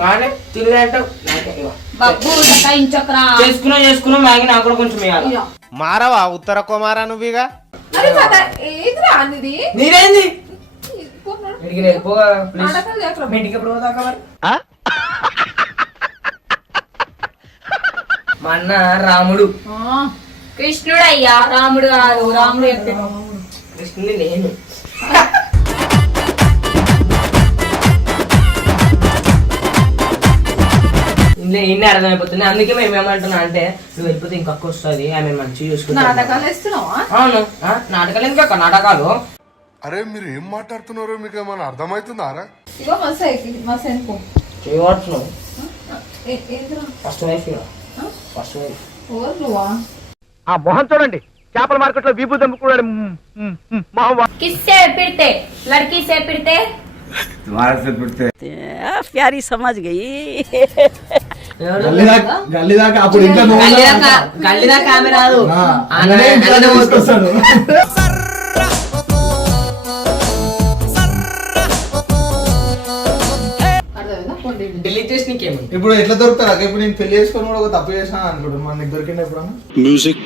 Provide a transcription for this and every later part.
మానే తినలేంటావు చేసుకున్నా మ్యాగీ నాకు కూడా కొంచెం ఇవ్వాలి. మారవా ఉత్తర కుమారా నువ్వుగా నీరేంది మా అన్న రాముడు కృష్ణుడు అయ్యా, రాముడు కాదు. రాముడు కృష్ణుని నేను. ఇందులో ఎన్ని అర్థమైపోతుంది. అందుకే మేము ఏమంటున్నా అంటే నువ్వు వెళ్ళిపోతే ఇంకొక వస్తుంది, ఆమె మంచిగా చూసుకుంటా. అవును, నాటకాలు ఇంకా నాటకాలు. అరే మీరు ఏం మాట్లాడుతున్నారో మీకు ఏమైనా అర్థమవుతుందా? ఆ మొహం చూడండి, చేపల మార్కెట్ లో వీపు దమ్ముకున్నాడు. किससे पिटते? लड़की से पिटते? तुम्हारे से पिटते। प्यारी समझ गई. గల్లీ దాకా అప్పుడు ఇంకా గల్లీ దాకా ఆమె రాదు. ఇప్పుడు ఎట్లా దొరుకుతారా? ఇప్పుడు నేను పెళ్లి చేసుకొని కూడా ఒక తప్పు చేసినా అనుకుంటాను. మన నీకు దొరికింది ఎప్పుడన్నా music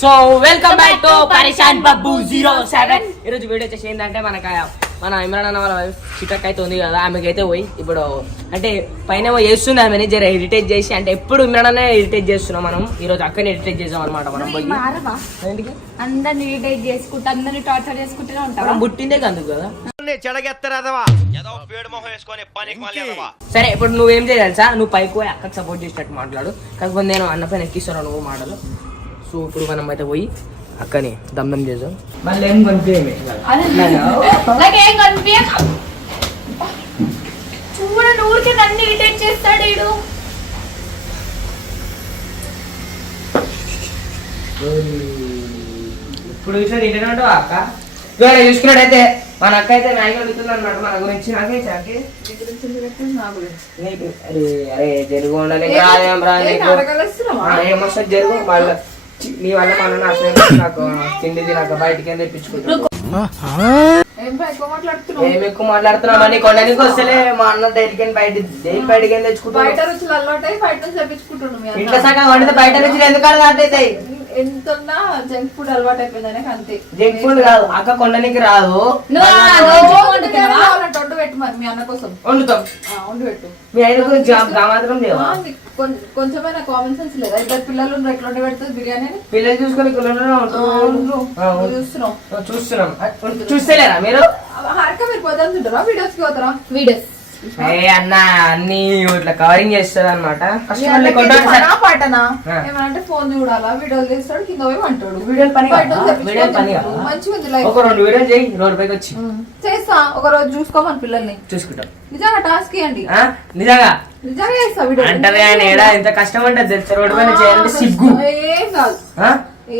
so welcome back to పరిశాన్ బాబు 07. ఈరోజు వీడియో వచ్చేసి ఏంటంటే మన ఇమ్రాన్ అన్న వాళ్ళ వైఫ్ చిటక్ అయితే ఉంది కదా, ఆమెకైతే పోయి ఇప్పుడు అంటే పైన చేస్తుంది ఆమెని జర ఇరిటేట్ చేసి, అంటే ఎప్పుడు ఇమ్రాన్ అనే ఇరిటేట్ చేస్తున్నాం మనం. ఈ రోజు అక్కడనే ఇరిటేట్ చేసాం అనమాట. మనం అందరిని ఇరిటేట్ చేసుకుంటా, అందరిని టార్చర్ చేసుకుంటూనే ఉంటాం. బుట్టిందే కందుకు కదా. సరే ఇప్పుడు నువ్వేం చేయాలి సార్, నువ్వు పైకి పోయి అక్కడికి సపోర్ట్ చేసినట్టు మాట్లాడు. కాకపోతే నేను అన్న పైన ఎక్కిస్తాను నువ్వు మాటలు. సో ఇప్పుడు మనం అయితే పోయి అక్కని దమ్దం చేసాం. మళ్ళీ ఏం కనిపించే చూడండి, ఊరికే నన్ను ఇరిటేట్ చేస్తాడు వీడు. ఇప్పుడు చూసినట్టు అక్క ఇవాళ చూసుకున్నట్టయితే మన అక్క అయితే మ్యాగీ అడుగుతుంది అన్నమాట మన గురించి. అరే జరుగు ఉండాలి ఏమొస్తుంది జరుగు. మళ్ళీ నీ వల్ల మన నాకు తిండి తినక బయటికి తెప్పించుకుంటాం. ఏం ఎక్కువ మాట్లాడుతున్నామని కొండనికి వస్తలే మా అన్న డైరీకి బయటికి తెచ్చుకుంటాం. ఇంట్లో సగం వండితే బయట నుంచి ఎందుకు అడగట్టయితాయి. ఎంతున్నా జంక్ ఫుడ్ అలవాటు అయిపోయిందని అంతే. జంక్ ఫుడ్ కాదు అక్క కొండనికి రాదు. వండు పెట్టు మరి మీ అన్న కోసం. వండుతాం, వండు పెట్టు. మీ ఆయన గురించి మాత్రం కొంచెమైనా కామన్ సెన్స్ లేదా? ఇద్దరు పిల్లలు ఎట్లా వండి పెడుతుంది బిర్యానీ? పిల్లలు చూసుకొని చూస్తున్నాం. చూస్తలేరా మీరు? మీరు పొద్దుంటారా వీడియోస్ కి పోతారా? వీడియోస్ అన్న అన్ని ఇట్లా కవరింగ్ చేస్తారు అనమాట. పాటనా ఏమంటే ఫోన్ చూడాలా, వీడియోలు చేస్తాడు, కింద పోయి అంటాడు. వీడియోలు పని మంచిగా ఒక 2 వీడియోలు చేయి, రోడ్డు పైకి వచ్చి చేస్తా. ఒక రోజు చూసుకోమని పిల్లల్ని చూసుకుంటాం. నిజంగా టాస్క్ ఇవ్వండి. నిజంగా చేస్తా వీడియో అంటారు ఏడా ఇంత కష్టం ఉంటుంది తెలుసా రోడ్డు పైన చేయాలంటే సిగ్గు.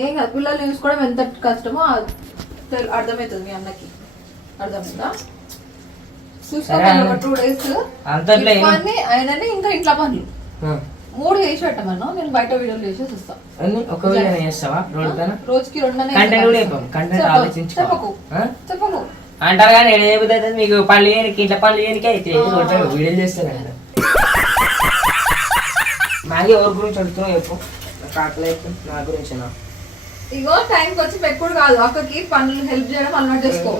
ఏం కాదు పిల్లల్ని చూసుకోవడం ఎంత కష్టమో అర్థమవుతుంది మీ అన్నకి. అర్థమైందా? 2 days ఆయనని ఇంకా ఇంట్లో పనులు 3 చేసి పెట్టమన్నా. నేను బయట వీడియోలు చేసేసి వస్తాను. రోజుకి 2 చెప్పకు అంటారు కానీ ఏదైతే మీకు పనులు చేయడానికి ఇంట్లో పనులు చేయడానికి అయితే వీడియోలు చేస్తాను. మ్యాగీ ఎవరి గురించి అడుగుతున్నావు చెప్పు. కాకలేదు నా గురించి. ఇగో టైంకి వచ్చి పెట్టుకోడు కాదు, అక్కకి పనులు హెల్ప్ చేయడం అలవాటు చేసుకో.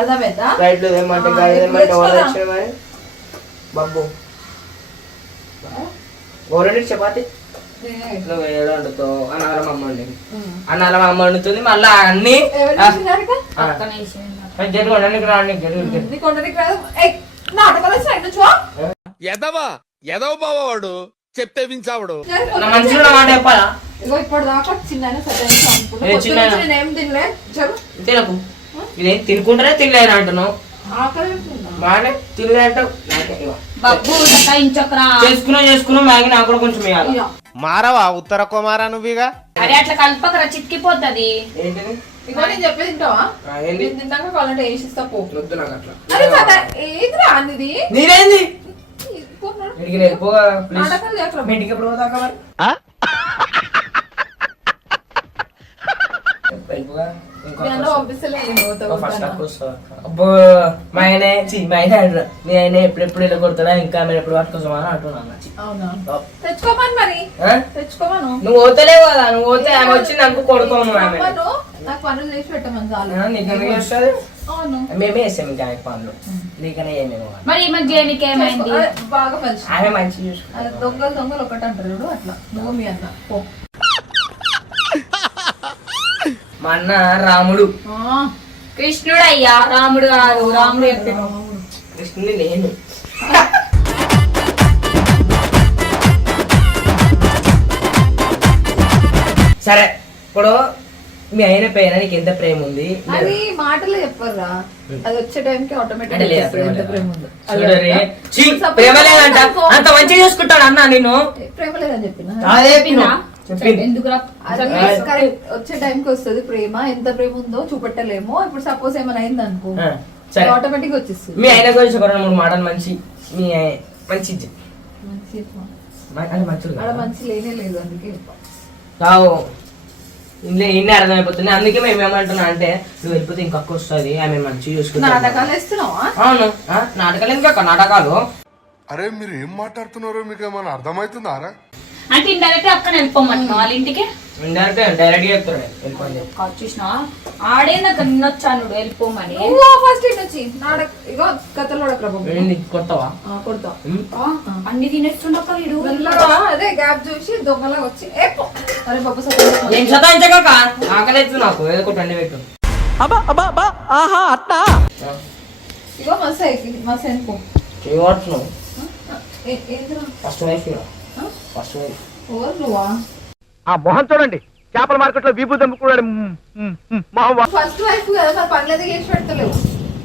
అర్థమైందా? బాబు గోరెండి చపాతి నువ్వు ఏదో వండుతావు. అన్నారం అమ్మ వండింది, అన్నారం అమ్మ వండుతుంది. మళ్ళా అన్ని జరుగు వండడానికి రాండి. ఎదవ బావాడు చెప్తే వించావుడు. మంచిగా మాట చెప్పాలా? ఇగో ఇప్పుడు దాకా చిన్న ఏం తినలే తినకు. ఇదేం తినుకుంటానే తినలేను అంటున్నావు. బాగానే తినలే అంటావు. చేసుకున్నా మ్యాగీ నాకు కూడా కొంచెం ఇవ్వాలి. మారవా ఉత్తర కుమారా నువ్వుగా? అరే అట్లా కలపకరా, చిక్కిపోతుంది. ఏంటిది? ఇగో నేను చెప్పేది తింటావా? తిన్నాక కావాలంటే వేసిస్తా పో. వద్దు నాకు అట్లా. ఏదిరా అన్నది నీరేంది పోన్నాడు. ఇంటికి రేపు పో, please. నాటకాలు చేయకురా. మీ ఇంటికి ఎప్పుడు పోతావు మరి? వెళ్ళిపోగా. ఇంకో మీ అన్న పంపిస్తలేదు, నేను పోతా ఫస్ట్ కొడతాను. నాకు వస్తావా? అబ్బో మా ఆయన మా ఆయన అంటారు, మీ ఆయన ఎప్పుడు ఇలా కొడతాడా, ఇంకా మీరు ఎప్పుడు పట్టుకోసమా అని అంటున్నాను. అవునా తెచ్చుకోమని మరి ఆ? తెచ్చుకోమను. నువ్వు పోతలేవు కదా, నువ్వు పోతే ఆమె వచ్చి నాకు కొడుకోను ఆమె. అమ్మను, నాకు పనులు చేసి పెట్టమని చాలు. నీకు ఎందుకు వస్తుంది? అవును మేమే వేసాం ఇంకా ఆమె పనులు, నీకనే ఏమేమో. మరి ఈ మధ్య నీకు ఏమైంది? అదే బాగా మంచి ఆమె మంచిగా చూసుకో. అదే దొంగలు ఒకటి అంటారు చూడు, అట్లా నువ్వు మీ అన్న పో. మా అన్న రాముడు, కృష్ణుడు అయ్యా, రాముడు కాదు. రాముడు చెప్పాను. కృష్ణుని నేను. సరే, ఇప్పుడు మీ అయిన పైన నీకు ఎంత ప్రేమ ఉంది? అది మాటలు చెప్పర్రా, అది వచ్చే టైంకి ఆటోమేటిక్ అంటే లేదా ఎంత ప్రేమ ఉందో. చూడరే, చీ, ప్రేమ లేదంట, అంత మంచిగా చూసుకుంటాడు అన్న నేను. ప్రేమ లేదని చెప్పిన అదే చెప్పింది. ఎందుకు వచ్చే టైంకి వస్తుంది ప్రేమ. ఎంత ప్రేమ ఉందో చూపెట్టలేమో. ఇప్పుడు సపోజ్ ఏమైనా అయింది అనుకో, ఆ, సరే. ఆటోమేటిక్ వచ్చేస్తుంది. మీ ఆయన గురించి ఒక 2-3 మాటలు మంచి మీ మంచి మంచి అది మంచిది ఆడ మంచి లేనే లేదు, అందుకే చెప్పా. కావు ఇన్ని అర్థమైపోతుంది. అందుకే మేము ఏమంటున్నా అంటే, నువ్వు వెళ్ళిపోతే ఇంకొక వస్తుంది, ఆమె మంచిగా చూసుకుంటా. నాటకాలు వేస్తున్నావా? అవును, నాటకాలు ఎందుకు నాటకాలు? అరే మీరు ఏం మాట్లాడుతున్నారో మీకు ఏమైనా అర్థమవుతుందారా? అంటే ఇండైరెక్ట్ అక్కడ వెళ్ళిపోమంటున్నావు వాళ్ళ ఇంటికి. డైరెక్ట్ చెప్తాడు వెళ్ళిపోండి. చూసినావా, ఆడే నాకు నిన్నొచ్చాను వెళ్ళిపోమని. నువ్వు ఫస్ట్ ఇటు వచ్చి ఇగో కథలు ఏంది, కొడతావా? కొడతా అన్ని తినేస్తుండక వీడు. మెల్లగా అదే గ్యాప్ చూసి దొంగలా వచ్చి ఏ పో. అరే బాబు సరే ఏం చదివించక ఆకలి అవుతుంది నాకు, ఏదో ఒకటి అండి పెట్టు. ఇగో మస్తు అయిపోయింది, మస్తు అయిపో. ఏమంటున్నావు? ఏంద్రా ఫస్ట్ వైఫ్ ఫస్ట్ వైఫ్. ఎవరు నువ్వా? ఆ మొహం చూడండి, చేపల మార్కెట్ లో విభూ దమ్ముకున్నాడు మొహం. ఫస్ట్ వైఫ్ కదా, మరి పనులు చేసి పెడతలేవు.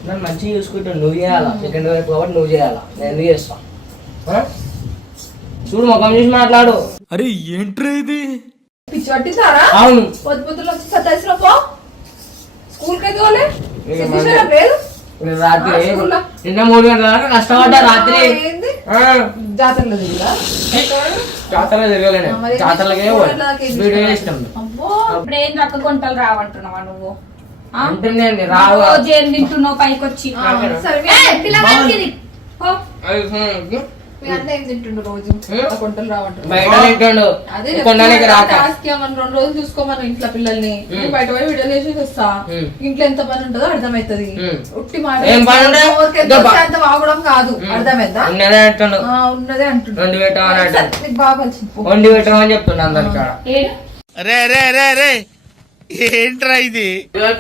నన్ను మంచిగా చూసుకుంటాను, నువ్వు చేయాలా. సెకండ్ వైఫ్ కాబట్టి నువ్వు చేయాలా, నేను ఎందుకు చేస్తా? చూడు ముఖం చూసి మాట్లాడు. పిచ్చి పట్టిందారా? అవును, పొద్దు పొద్దులో వచ్చి సత్తాసిన పో. స్కూల్ కి ఎదుగులే ఇక లేదు. రాత్రి స్కూల్లో? నిన్న 3 గంటల దాకా కష్టపడ్డా రాత్రి. ఏంది ఆ, జాతరలో దిగులా? జాతరలో తిరగలేను, మరి జాతరలకే స్కూల్ వీడియో చేసినాం. అమ్మో ఇప్పుడు ఏం రక్క కొంటలు రావంటున్నావా నువ్వు? అంటుందండి రావు. రోజు ఏం తింటున్నావు పైకి వచ్చి? సరే మీ ఏయ్, అన్న- పిల్లగాడికి ఇది. పో. మీ అన్న ఏం తింటుండు రోజు? ఆ కొంటలు రావంటారు. బయట తింటాడు అదే కొండలకి రాక. టాస్క్ ఏమన్నా 2 రోజులు చూసుకోమను ఇంట్లో పిల్లల్ని. నేను బయట పోయి వీడియో చేసేసి వస్తా. ఇంట్లో ఎంత పని ఉంటుందో అర్థమవుతుంది. ఉట్టి మాట ఏం పని ఉంటే? ఎవరికి ఎంత వస్తే అంత వాగడం కాదు, అర్థమైందా? ఉన్నదే అంటాడు, ఉన్నదే అంటుండు. వండి పెట్టమని అంటాడు, నీకు బాగా కలిసింది పో. వండి పెట్టమని చెప్తుండ అందరికి. ఏడు? రే రే రే రే ఏంట్రా ఇది?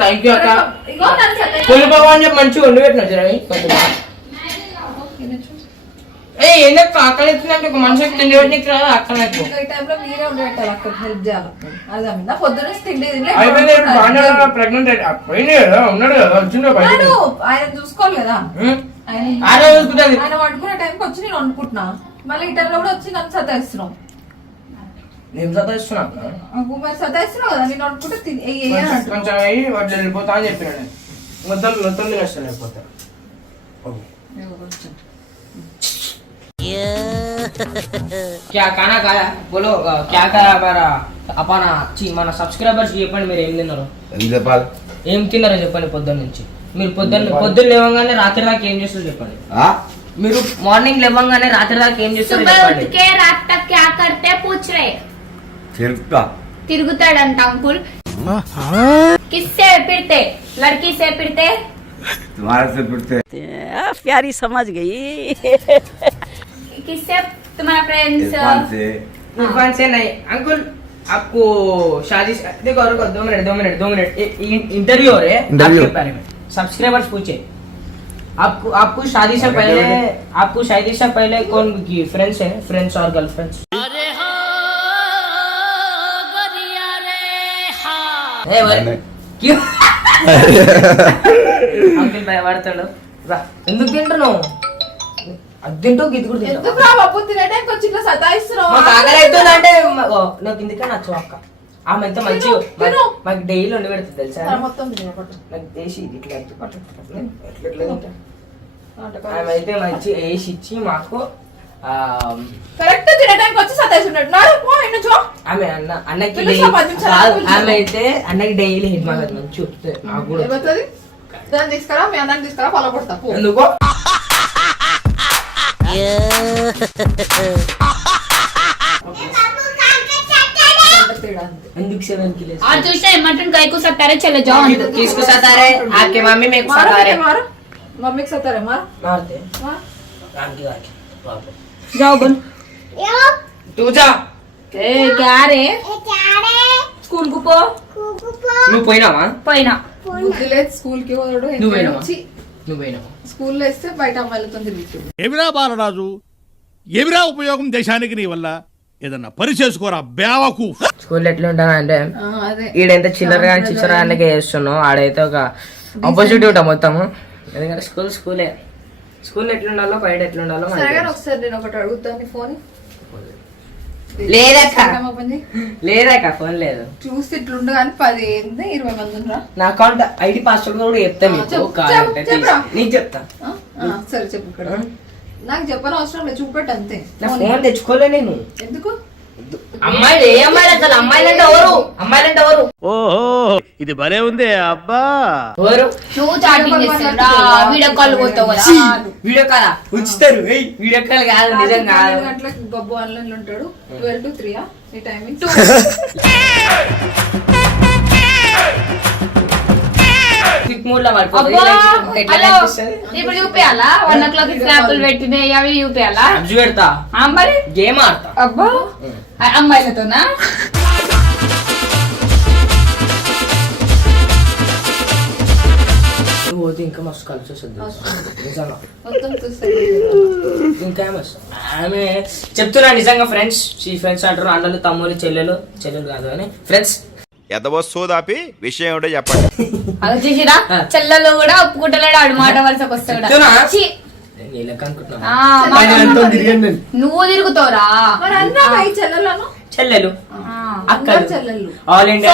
థ్యాంక్ యూ అక్క. ఇగో నన్ను సత్తా- పులిపోవని చెప్పి మంచిగా వండి పెట్టిన ఏంటో ఆకలి ఎత్తుందంటే ఒక మనిషికి తిండి పెట్టినకి రాదు అక్క నాకు. ఇంకా ఈ టైంలో మీరే ఉండి పెట్టాలి, అక్కడ హెల్ప్ చేయాలి. అర్థమైందా? పొద్దున్న తిండి తినలే. అయిపోయింది, ప్రెగ్నెంట్ పోయింది కదా, ఉన్నాడు కదా, వచ్చిండు బయట. ఉన్నాడు. ఆయన చూసుకోవాలి కదా. ఆయన ఆడే చూసుకుంటుంది. ఆయన వండుకునే టైంకి వచ్చి నేను వండుకుంటున్నా, మళ్ళీ ఈ టైంలో కూడా వచ్చి నన్ను సతాయిస్తున్నావు. నేను సతాయిస్తున్నా మరి సతాయిస్తున్నావు కదా, నేను వండుకుంటే కొంచెం అయ్యి వాడు వెళ్ళిపోతా అని చెప్పినాడు. మొత్తం మొత్తం తినేస్తాను వెళ్ళిపోతా. क्या खाना खाया बोलो, क्या खाया हमारा अपना మన సబ్స్క్రైబర్స్ చెప్పండి, మీరు ఏం తిన్నారు, ఏం చెప్పాలి? ఏం తిన్నారో చెప్పండి. పొద్దున్న నుంచి మీరు పొద్దున్న లేవగానే రాత్రి దాకా ఏం చేస్తారో చెప్పండి. మీరు మార్నింగ్ లేవగానే రాత్రి దాకా ఏం చేస్తారో सुबह उठ చెప్పండి. के रात तक क्या करते पूछ रहे? తిరుగుతా. తిరుగుతాడంట అంకుల్. किससे फिरते? लड़की से फिरते? तुम्हारे से पूछते प्यारी समझ गई। किससे? तुम्हारा फ्रेंड्स? इरफान से। इरफान से नहीं अंकुल, आपको शादी देखो, रुको 2 मिनट इंटरव्यू हो रहे हैं आपके बारे में। सब्सक्राइबर्स पूछे आपको शादी से पहले कौन की फ्रेंड्स है, फ्रेंड्स और गर्लफ्रेंड्स? क्यों అంకుల్ భయపడతాడు. ఎందుకు తింటున్నావు? అది తింటావు, గిది కూడా తింటావు. ఎందుకు రా బాబు, తినే టైంకి వచ్చి ఇట్లా సతాయిస్తున్నావు? మాకు ఆకలి అవుతుందంటే నాకు ఇందుకే నచ్చు అక్క. ఆమె ఎంత మంచి తిను. మాకు డైలీ వండి పెడుతుంది తెలుసా. సరే, మొత్తం తినే పట్టు. నాకు వేసి ఇది ఇట్లా ఎట్లా నాటకాలు. ఆమె అయితే మంచి వేసి ఇచ్చి మాకు కరెక్ట్ తినే టైంకి వచ్చి సతాయిస్తున్నాడు నాడు పో ఇంటి చో ఆమె అన్నకి పిలుచు, 10 నిమిషాలు కాదు, పిలుచు. ఆమె అయితే అన్నకి డైలీ హిట్ మాట్లాడు మంచి చూస్తే నాకు కూడా ఏమవుతుంది దాన్ని తీసుకురా మీ అందరిని తీసుకురా ఫాలో కొడతా పో ఎందుకో తేడా అంతే ఎందుకు 7 కిలోస్ और दूसरे मटन गाय को सतारे चले जाओ अंदर किसको सता रहे आपके मम्मी मेरे को मारो सता रहे बेटे, मारो मम्मी के सता रहे मार मारते मार काम की बात बाप जाओ बोल तू जा ए क्या रे स्कूल को पो నువ్వు పోయినావా పోయినా బుద్ధి లేదు స్కూల్ కి పోడు నువ్వు పోయినావా నువ్వు పోయినావా స్కూల్లో వేస్తే బయట అమ్మాయిలతో తిరుగుతుంది ఎవిరా బాలరాజు ఎవిరా ఉపయోగం దేశానికి నీ వల్ల ఏదన్నా పని చేసుకోరా బేవకు స్కూల్ ఎట్లా ఉంటాను అంటే అదే ఈడైతే చిల్లరగా చిచ్చర అన్నకే చేస్తున్నావు ఆడైతే ఒక ఆపోజిట్ ఉంటా మొత్తము ఎందుకంటే స్కూలే స్కూల్ ఎట్లా ఉండాలో బయట ఎట్లా ఉండాలో మనకి సరే తెలుసు. ఒకసారి నేను ఒకటి అడుగుతాను ఫోన్ లేదక్క లేదక్క ఫోన్ లేదు చూస్తే ఇట్లుండు కానీ 10 ఏంది 20 మంది ఉండరా నా అకౌంట్ ఐడి పాస్వర్డ్ కూడా చెప్తా మీకు చెప్పు, కావాలంటే చెప్పు, చెప్పురా. నీకు చెప్తా సరే చెప్పు ఇక్కడ నాకు చెప్పని అవసరం లేదు చూపెట్టు అంతే నా ఫోన్ తెచ్చుకోలే నేను ఎందుకు అమ్మాయిలు ఏ అమ్మాయిలు అసలు అమ్మాయిలంటే ఎవరు ఓహో ఇది భలే ఉంది అబ్బా ఎవరు నువ్వు చాటింగ్ చేస్తావురా వీడియో కాల్ పోతావు కదా వీడియో కాల్ ఉంచుతారు వీడియో కాల్ కాదు నిజం కాదు 12 గంటలకు గబ్బు ఆన్లైన్ లో ఉంటాడు 12 to 3 ఈ టైమింగ్ క్విక్ మూడ్ లో పడుకోవాలి అబ్బా ఎట్లా హలో కనిపిస్తుంది ఇప్పుడు చూపియాలా 1 o'clock స్నాపులు పెట్టినాయి అవి చూపియాలా అబ్జు పెడతా మరి గేమ్ ఆడతా అబ్బా అమ్మాయిలతోనా నువ్వు పోతే ఇంకా మస్తు కలిసి వస్తుంది నిజంగా మొత్తం చూస్తాడు ఇంకా మస్తు ఆమె చెప్తున్నా నిజంగా ఫ్రెండ్స్ ఫ్రెండ్స్ అంటారు అన్నలు తమ్ముళ్ళు చెల్లెలు కాదు అని ఫ్రెండ్స్ ఎదవస్తో దాపి విషయం ఏమిటో చెప్పండి. అది చూసిరా చెల్లెలు కూడా ఒప్పుకుంటలేడు ఆడు మాట వలసకు చెప్తున్నా? వస్తాడు ఛీ! నేను లెక్క అనుకుంటున్నా ఆ, నువ్వు తిరుగుతావురా మరి అన్నా ఈ చెల్లెలను చెల్లెలు అందరు చెల్లెళ్ళు ఆల్ ఇండియా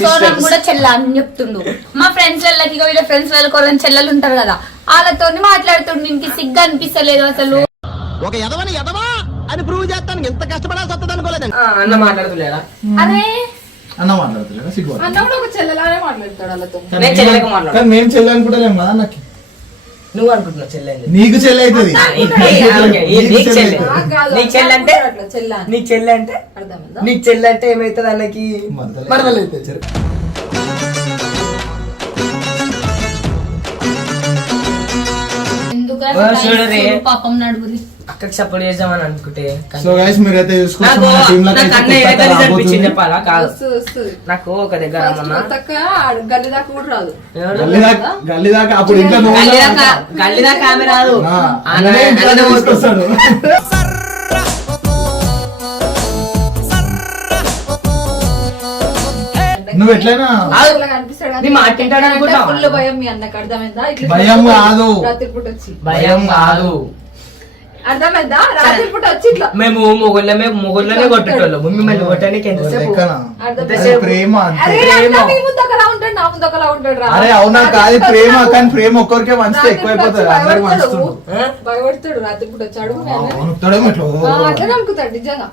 సోనం కూడా చెల్ల అని చెప్తుండు మా ఫ్రెండ్స్ వాళ్ళకి ఇక వీళ్ళ ఫ్రెండ్స్ వాళ్ళకి ఎవరైనా చెల్లెలు ఉంటారు కదా వాళ్ళతో మాట్లాడుతుండు నీకు సిగ్గు అనిపిస్తలేదు అసలు ఒక ఎదవని ఎదవా అని ప్రూవ్ చేస్తాను ఎంత కష్టపడాల్సి వస్తుంది అనుకోలేదండి అన్న మాట్లాడుతులేడా అరే అన్న మాట్లాడుతున్నా సిగ్గు అన్న కూడా ఒక చెల్లెలానే మాట్లాడతాడు వాళ్ళతో నేను చెల్లెలకు మాట్లాడు కానీ మేము చెల్లి అనుకుంటలేము కదా నాకు నువ్వు అనుకుంటున్నావు చెల్లెలు నీకు చెల్లి అవుతుంది నీకు చెల్లె నాకు కాదు, నీకు చెల్లి అంటే అట్లా చెల్ల అని. నీకు చెల్లి అంటే అర్థమైందా నీకు చెల్లి అంటే ఏమైతుంది అన్నకి మరదలు అవుతుంది చూడరే. పాపం నడుగురి అక్కడికి సపోర్ట్ చేద్దామని అనుకుంటే సో గైస్ మీరైతే నాకు చూసుకుంటున్న టీమ్ లో నాకు అన్న ఏదైతే అనిపించింది చెప్పాలా కాదు వస్తుంది నాకు ఒక దగ్గర మొన్న గల్లి దాకా కూడా రాదు ఎవరు? గల్లీ దాకా అప్పుడు ఇంట్లో నువ్వు గల్లీ దాకా ఆమె రాదు ఆ, అన్న- అన్ననే ఇంట్లో అన్ననే తీసుకొస్తాడు. నువ్వు ఎట్లయినా కనిపిస్తాడు నీ మాట వింటాడు అనుకుంటావా? ఫుల్ భయం మీ అన్నకు అర్థమైందా ఇట్లా భయం కాదు. రాత్రిపూట వచ్చి భయం కాదు అర్థమైందా రాత్రిపూట వచ్చి ఇట్లా మేము మొగోళ్ళనే కొట్టేటోళ్ళం మిమ్మల్ని కొట్టడానికి ఎంతసేపు లెక్కన అర్థమైందా? ప్రేమ అంతే. అరే అన్న మీ ముందు ఒకలా ఉంటాడు నా ముందు ఒకలా ఉంటాడు రా అరే అవునా కాదు ప్రేమ కానీ ప్రేమ ఒక్కరికే మంచిది ఎక్కువైపోతుంది అందరికి భయపడతాడు మంచుతుంది భయపడతాడు రాత్రిపూట వచ్చాడు వణుకుతాడేమో ఇట్లా అట్లా నమ్ముతాడు నిజంగా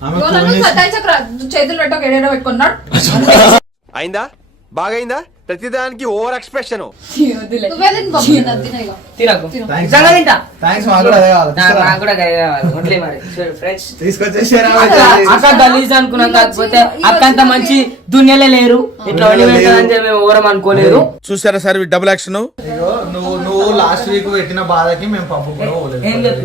ఆమె ఇగో ఫోన్ నన్ను చేసి- సతాయించకు రా. చేతులు పెట్టక ఏడేడో పెట్టుకున్నాడు అయిందా బాగైందా ప్రతిదానికి ఓవర్ ఎక్స్ప్రెషన్. నువ్వే తిను బాబు, నేను అది తినను ఇక. తినకు Thanks. నిజంగా తింటా థ్యాంక్స్ మాకు కూడా అదే కావాలి నాకు కూడా గది కావాలి వడ్లే మరి ఫ్రెండ్స్ తీసుకొచ్చేసారా అక్క గలీజ్ అనుకున్నాం కాకపోతే అక్క అంత మంచి దునియాలే లేరు ఇట్లా వండి పెడతానని చెప్పి మేము ఎవరం అనుకోలేదు చూసారా సార్ డబుల్ యాక్షన్ ఇగో నువ్వు లాస్ట్ వీక్ పెట్టిన బాధకి మేము పప్పు కూడా పోలేదు.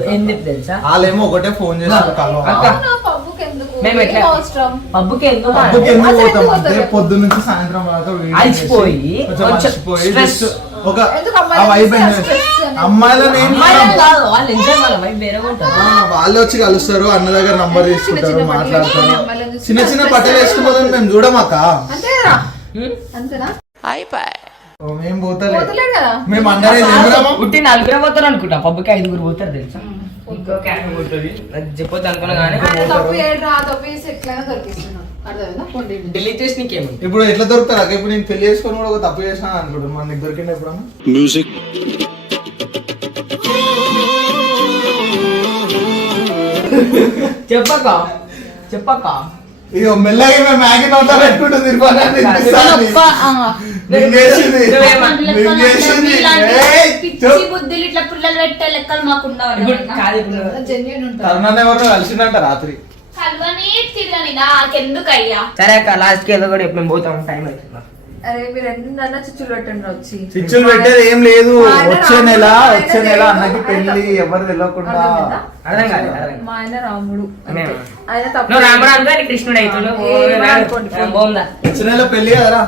ఏం చెప్పి తెలుసా వాళ్ళేమో ఒకటే ఫోన్ చేస్తారు కలవ అక్క నా పప్పుకి ఎందుకు? మేము ఎట్లా ఏం అవసరం? పబ్బుకి ఎందుకు పప్పుకి ఎందుకు అసలు పోతాం ఎందుకు అంటే పోతారు? పొద్దు నుంచి సాయంత్రం వరకు వేడి అలసిపోయి, చేసి, కొంచెం కొంచెం అలసిపోయి stress. just ఒక ఎందుకు ఆ అమ్మాయిలు వైబ్ చేస్తే stress అని? అమ్మాయిలను ఏం అమ్మాయిలు కాదు వాళ్ళు ఎంజాయ్ వాళ్ళ వైపు వేరే ఉంటుంది వాళ్ళు వచ్చి కలుస్తారు అన్న దగ్గర నంబర్ తీసుకుంటారు చిన్న మాట్లాడతారు అమ్మాయిలను చూసి చిన్న చిన్న బట్టలు వేసుకున్నదని మేము చూడమాక అంతేనా అంతేనా మేము పోతలే పోతలేడు కదా మేము అందరే లేమురామా పుట్టి నలుగురు పోతారు అనుకుంటా పబ్బుకి 5 పోతారు తెలుసా ఇంకో క్యాన్ పోతుంది నాకు చెప్పొద్దు అనుకున్నా కానీ ఆయన తప్పు ఏడ్రా తప్పు చేసి ఎట్లయినా దొరికిస్తున్నాను అర్థమైందా పోండి డిలీట్ చేసి నీకేముంది ఇప్పుడు ఎట్లా దొరుకుతారు అక్క ఇప్పుడు నేను పెళ్లి చేసుకొని కూడా ఒక తప్పు చేసినా అనుకుంటాను మన నీకు దొరికింది ఎప్పుడన్నా మ్యూజిక్ చెప్పక్క ఇక మెల్లగా మేము మ్యాగీ నోట్లో పెట్టుకుంటుంది పిచ్చి బుద్ధులు ఇట్లా పుల్లలు పెట్టే లెక్కలు మాకు జెన్యున్ ఉంటుంది. తరుణాన్ని ఎవరినో కలిసిందంట రాత్రి. కల్వని తిరగని నాకెందుకయ్యా. సరే అక్క లాస్ట్ కి ఏదో కూడా ఎప్పుడు మేము పోతాం టైం అవుతుంది అరే మీరు ఎన్నన్నా చిచ్చులు పెట్టండి వచ్చి. చిచ్చులు పెట్టేది ఏం లేదు. మా ఆయన వచ్చే నెల రాముడు, అన్నకి ఆయన పెళ్లి ఎవరు తెలియకుండా. అర్థమైందా? అర్థం కాదు మా ఆయన రాముడు అంతే. మేము. ఆయన తప్పు నువ్వు రాముడు అనుకో కృష్ణుడు అవుతున్నావు ఏమనుకోండి. బాగుందా వచ్చే నెల పెళ్లి కదరా.